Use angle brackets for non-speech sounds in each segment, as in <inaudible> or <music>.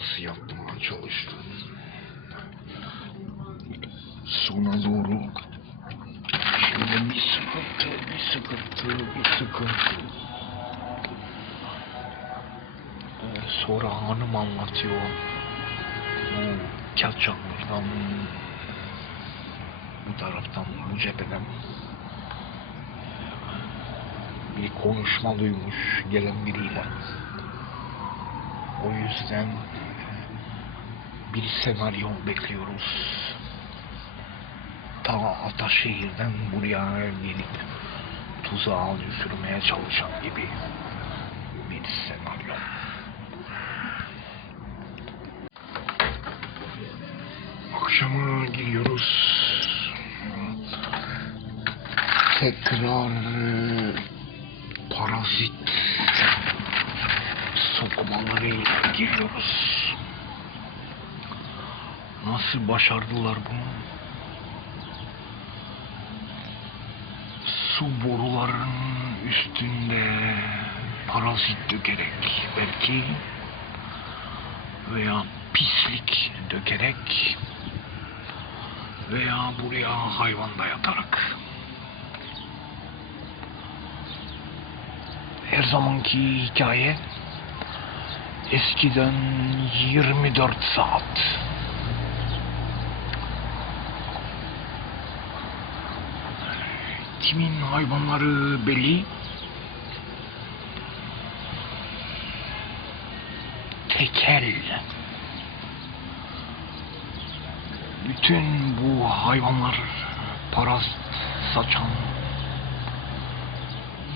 Nasıl yapmaya çalıştım. Sona doğru Şimdi bir sıkıntı, bir sıkıntı, bir sıkıntı. Ee, sonra hanım anlatıyor. Bu Katçaklı'dan bu taraftan, bu cepheden bir konuşma duymuş gelen biriyle. O yüzden bir senaryo bekliyoruz. Ta Ataşehir'den buraya gelip tuzağa düşürmeye çalışan gibi bir senaryo. Akşama giriyoruz. Tekrar parazit sokmalarıyla giriyoruz. Nasıl başardılar bunu? Su borularının üstünde parazit dökerek belki veya pislik dökerek veya buraya hayvan dayatarak. Her zamanki hikaye eskiden 24 saat kimin hayvanları belli tekel bütün bu hayvanlar parazit saçan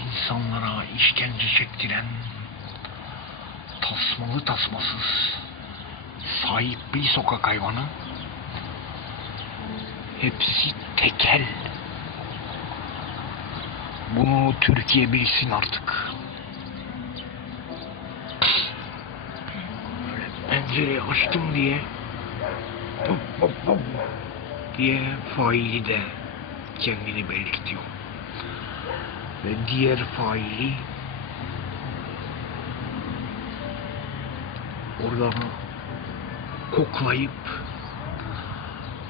insanlara işkence çektiren tasmalı tasmasız sahip bir sokak hayvanı hepsi tekel. Bunu Türkiye bilsin artık. Pencere açtım diye hop hop hop diye faili de kendini belirtiyor. Ve diğer faili oradan koklayıp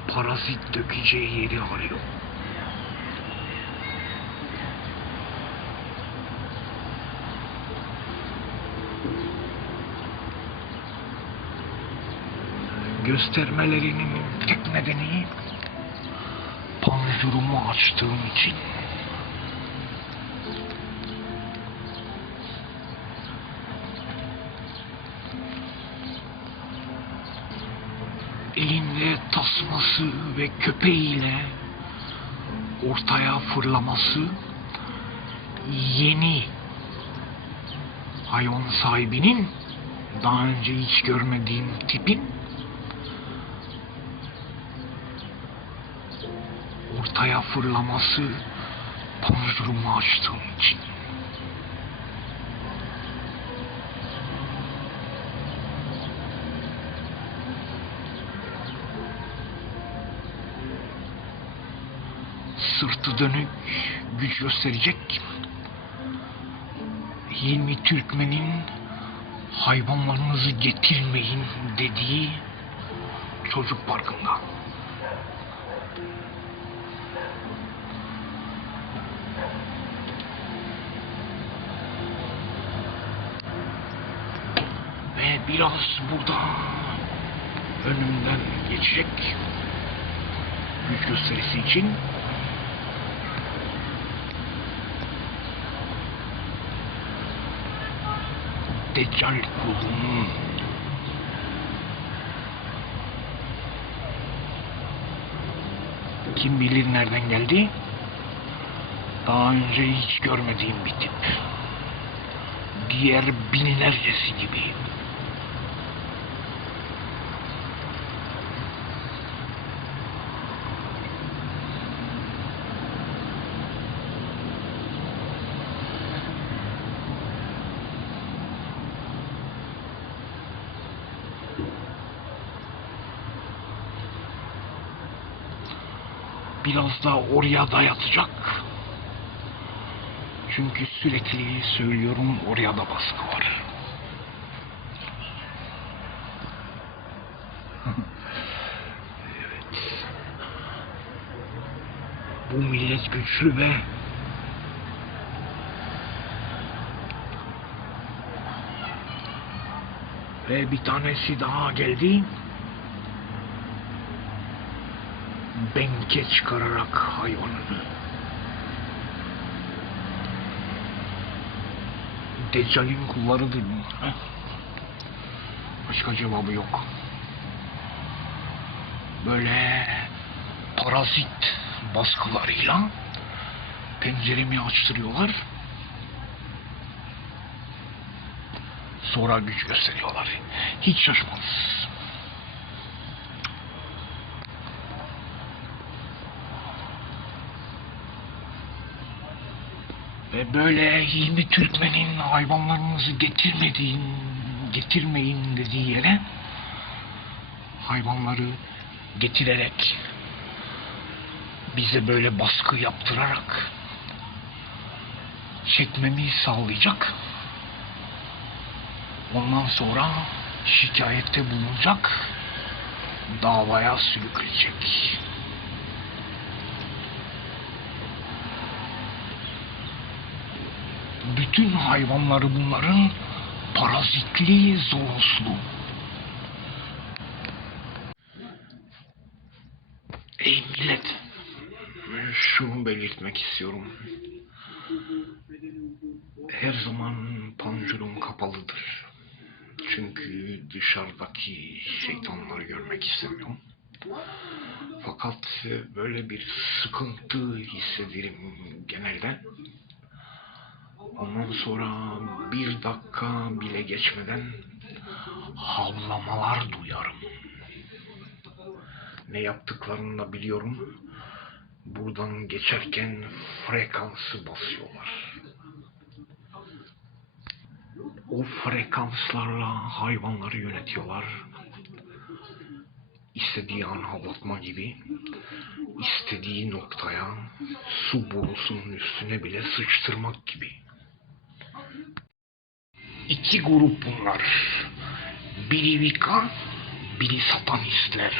parazit dökeceği yeri arıyor. Göstermelerinin tek nedeni panjurumu açtığım için. elinde tasması ve köpeğiyle ortaya fırlaması yeni hayvan sahibinin daha önce hiç görmediğim tipin ortaya fırlaması panjurumu açtığım için. sırtı dönük güç gösterecek. Hilmi Türkmen'in hayvanlarınızı getirmeyin dediği çocuk parkında. Biraz burada önümden geçecek güç gösterisi için Deccal kulum. Kim bilir nereden geldi? Daha önce hiç görmediğim bir tip. Diğer binlercesi gibi. biraz daha oraya dayatacak. Çünkü sürekli söylüyorum oraya da baskı var. evet. <laughs> Bu millet güçlü ve ve bir tanesi daha geldi. Benke çıkararak hayvanını. Deccal'in kullarıdır bunlar. Başka cevabı yok. Böyle parazit baskılarıyla penceremi açtırıyorlar. Sonra güç gösteriyorlar. Hiç şaşmaz. Ve böyle Hilmi Türkmen'in hayvanlarınızı getirmediğin, getirmeyin dediği yere hayvanları getirerek bize böyle baskı yaptırarak çekmemi sağlayacak. Ondan sonra şikayette bulunacak, davaya sürükleyecek. Bütün hayvanları bunların parazitli zooslu. Ey millet, şunu belirtmek istiyorum. Her zaman panjurum kapalıdır. Çünkü dışarıdaki şeytanları görmek istemiyorum. Fakat böyle bir sıkıntı hissederim genelde. Ondan sonra bir dakika bile geçmeden havlamalar duyarım. Ne yaptıklarını da biliyorum. Buradan geçerken frekansı basıyorlar. O frekanslarla hayvanları yönetiyorlar. İstediği an havlatma gibi, istediği noktaya su borusunun üstüne bile sıçtırmak gibi. İki grup bunlar. Biri Vika, biri satanistler.